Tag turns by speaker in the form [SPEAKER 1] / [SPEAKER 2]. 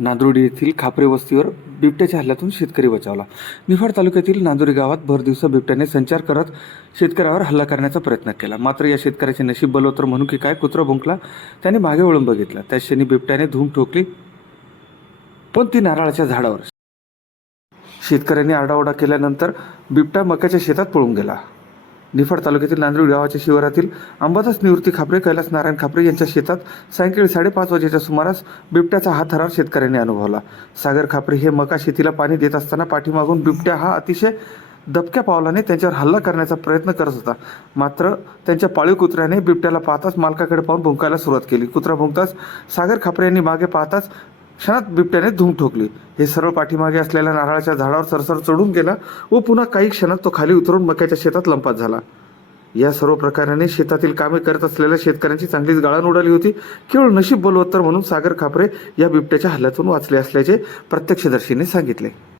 [SPEAKER 1] नांदुर्डी येथील खापरे वस्तीवर बिबट्याच्या हल्ल्यातून शेतकरी बचावला. निफाड तालुक्यातील नांदुरी गावात भर दिवसा बिबट्याने संचार करत शेतकऱ्यावर हल्ला करण्याचा प्रयत्न केला. मात्र या शेतकऱ्याचे नशीब बलवतर म्हणून की काय कुत्रा भुंकला त्याने मागे वळून बघितला. त्या क्षणी बिबट्याने धूम ठोकली पण ती नारळाच्या झाडावर. शेतकऱ्यांनी आरडाओरडा केल्यानंतर बिबट्या मक्याच्या शेतात पळून गेला. निफाड तालुक्यातील नांदूर गावाच्या शिवारातील अंबादास निवृत्ती खापरे कैलास नारायण खापरे यांच्या शेतात सायंकाळी साडेपाच वाजेच्या सुमारास बिबट्याचा हा थरार शेतकऱ्यांनी अनुभवला. सागर खापरे हे मका शेतीला पाणी देत असताना पाठीमागून बिबट्या हा अतिशय दबक्या पावलाने त्यांच्यावर हल्ला करण्याचा प्रयत्न करत होता. मात्र त्यांच्या पाळीव कुत्र्याने बिबट्याला पाहताच मालकाकडे पाहून भुंकायला सुरुवात केली. कुत्रा भुंकताच सागर खापरे यांनी मागे पाहताच क्षणात बिबट्याने धूम ठोकली. हे सरळ पाठीमागे असलेल्या नारळाच्या झाडावर सरसर चढून गेला व पुन्हा काही क्षणात तो खाली उतरून मक्याच्या शेतात लंपात झाला. या सर्व प्रकाराने शेतातील कामे करत असलेल्या शेतकऱ्यांची चांगलीच गाळण उडाली होती. केवळ नशीब बलवत्तर म्हणून सागर खापरे या बिबट्याच्या हल्ल्यातून वाचले असल्याचे प्रत्यक्षदर्शींनी सांगितले.